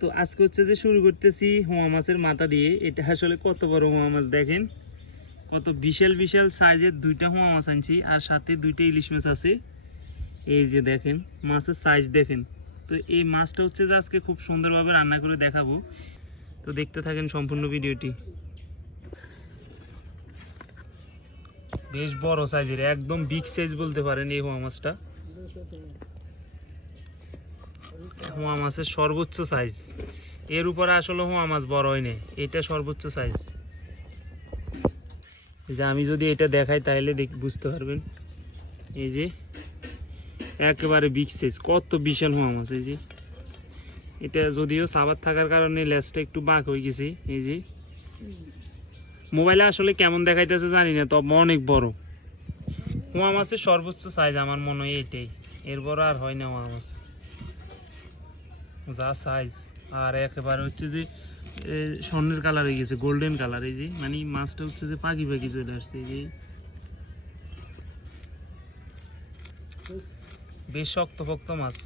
তো আজকে হচ্ছে যে শুরু করতেছি হোয়া মাছের মাথা দিয়ে। এটা আসলে কত বড় হোয়া মাছ দেখেন। কত বিশাল বিশাল সাইজের দুইটা হোয়া মাছ আনছি আর সাথে দুইটা ইলিশ মাছ আছে। এই যে দেখেন, মাছের সাইজ দেখেন। তো এই মাছটা হচ্ছে যে আজকে খুব সুন্দরভাবে রান্না করে দেখাবো। তো দেখতে থাকেন সম্পূর্ণ ভিডিওটি। বেশ বড় সাইজের একদম বিগ সাইজ বলতে পারেন এই হোয়া মাছটা। হোয়া মাছের সর্বোচ্চ সাইজ এর উপরে আসলে হোয়া মাছ বড় হয় না এটা সর্বোচ্চ সাইজ যে আমি যদি এটা দেখাই তাহলে বুঝতে পারবেন। এই যে একেবারে বিগ সাইজ কত বিশাল হোয়া মাছ, এই যে। এটা যদিও সাবার থাকার কারণে লেজটা একটু বাঁক হয়ে গেছে, এই যে। মোবাইলে আসলে কেমন দেখাইতেছে জানি না, তবে অনেক বড়। হোয়া মাছের সর্বোচ্চ সাইজ আমার মনে হয় এইটাই এর বড় আর হয় না হোয়া মাছ। যা সাইজ আর একেবারে হচ্ছে যে স্বর্ণের কালার হয়ে গেছে গোল্ডেন কালার এই যে মানে মাছটা হচ্ছে যে পাখি পাখি চলে আসছে যে। বেশ শক্ত ফক্ত মাছ।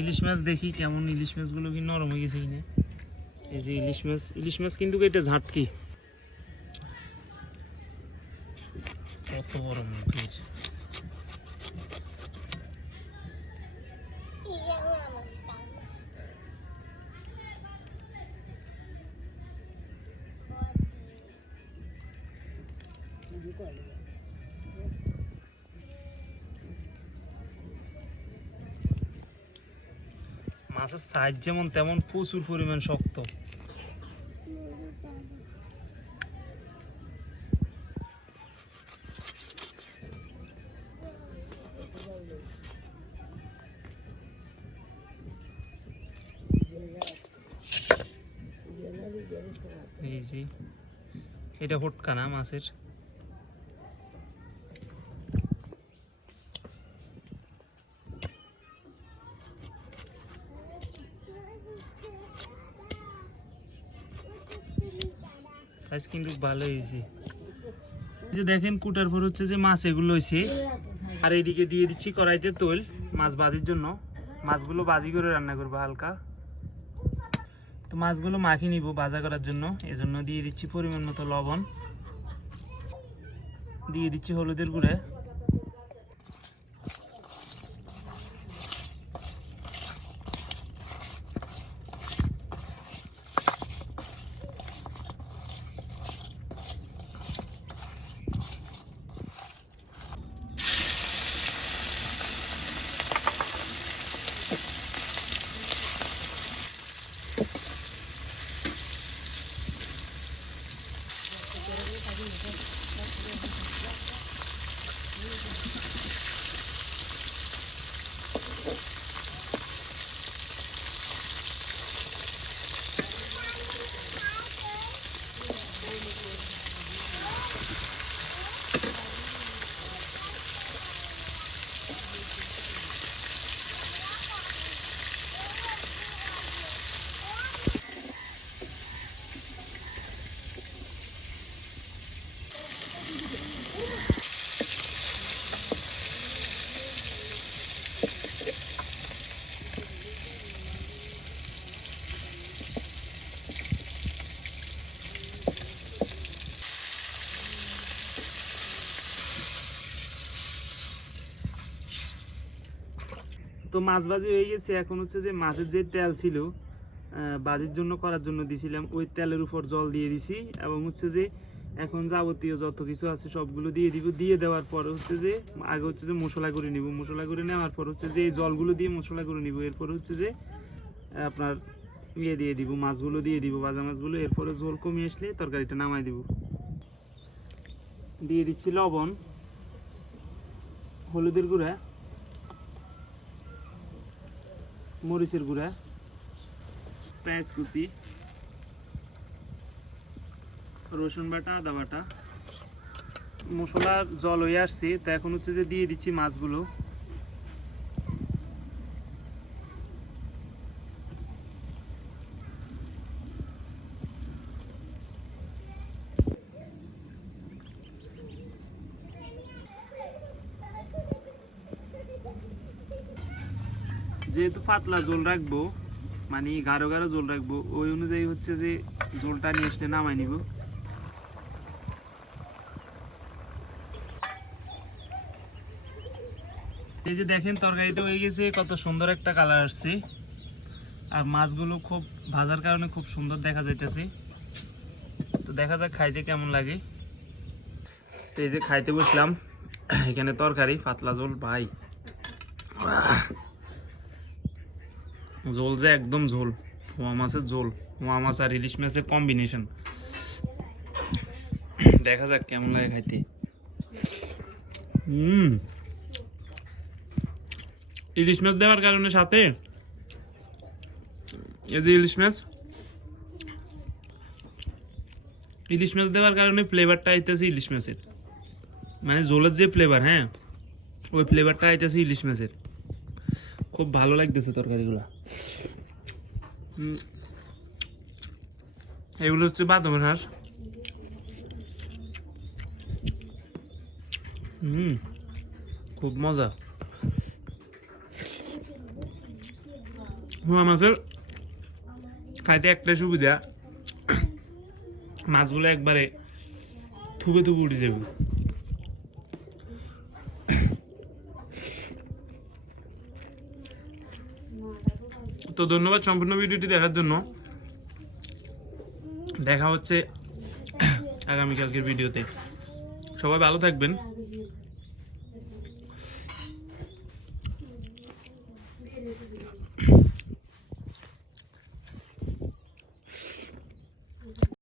ইলিশ মাছ দেখি কেমন, ইলিশ মাছগুলো কি নরম হয়ে গেছে কিনা? এই যে ইলিশ মাছ ইলিশ মাছ কিন্তু এটা ঝাটকি। কত বড় মুখের মাছের সাইজ যেমন তেমন প্রচুর পরিমাণ শক্ত। এটা হোটকা না মাছের? সাইজ কিন্তু ভালোই হয়েছে। যে দেখেন কুটার পর হচ্ছে যে মাছ এগুলো হয়েছে। আর এইদিকে দিয়ে দিচ্ছি কড়াইতে তোল, মাছ বাজির জন্য। মাছগুলো বাজি করে রান্না করব হালকা। তো মাছগুলো মাখিয়ে নিব ভাজা করার জন্য। এজন্য দিয়ে দিচ্ছি পরিমাণ মতো লবণ। দিয়ে দিচ্ছি হলুদের গুঁড়ে। তো মাছ ভাজি হয়ে গেছে। এখন হচ্ছে যে মাছের যে তেল ছিল বাজির জন্য, করার জন্য দিছিলাম, ওই তেলের উপর জল দিয়ে দিছি এবং হচ্ছে যে এখন যাবতীয় যত কিছু আছে সবগুলো দিয়ে দিব। দিয়ে দেওয়ার পর হচ্ছে যে, আগে হচ্ছে যে মশলা করে নিব। মশলা করে নেওয়ার পর হচ্ছে যে এই জলগুলো দিয়ে মশলা করে নিব। এরপর হচ্ছে যে আপনার ইয়ে দিয়ে দিব, মাছগুলো দিয়ে দিব বাজা মাছগুলো। এরপরে ঝোল কমিয়ে আসলে তরকারিটা নামাই দিব। দিয়ে দিচ্ছি লবণ, হলুদের গুঁড়া মরিচের গুঁড়া, পেঁয়াজ কুচি, রসুন বাটা, আদা বাটা। মশলার জল হয়ে আসছে, তো এখন হচ্ছে যে দিয়ে দিচ্ছি মাছগুলো। যেহেতু পাতলা জল রাখব মানে গাঢ় গাঢ় জল রাখব, ওই অনুযায়ী হচ্ছে যে জলটা নিয়ে আসলে নামাই নিব। এই যে দেখেন, তরকারিটা হয়ে গেছে, কত সুন্দর একটা কালার আসছে। আর মাছগুলো খুব, ভাজার কারণে খুব সুন্দর দেখা যাইতেছে। তো দেখা যাক খাইতে কেমন লাগে। তো এই যে খাইতে বসলাম, এখানে তরকারি, পাতলা ঝোল ভাই! ঝোল যে একদম ঝোল মোয়া মাছের ঝোল মোয়া মাছ আর ইলিশ মাছের কম্বিনেশন দেখা যাক কেমন লাগে খাইতে। হুম ইলিশ মাছ দেওয়ার কারণে সাথে এই যে ইলিশ মাছ। ইলিশ মাছ দেওয়ার কারণে ফ্লেভারটা আইতেছে ইলিশ মাছের। মানে জোলের যে ফ্লেভার হ্যাঁ? ওই ফ্লেভারটা আইতেছে ইলিশ মাছের। খুব ভালো লাগতেছে তরকারিগুলো। এগুলো হচ্ছে বাদমের হাঁস। হুম খুব মজা। হুয়া মাছের খাইতে একটাই সুবিধা, মাছগুলো একবারে থুবে থুবে উঠে যাবে। তো ধন্যবাদ সম্পূর্ণ ভিডিওটি দেখার জন্য। দেখা হচ্ছে আগামীকালকের ভিডিওতে। সবাই ভালো থাকবেন।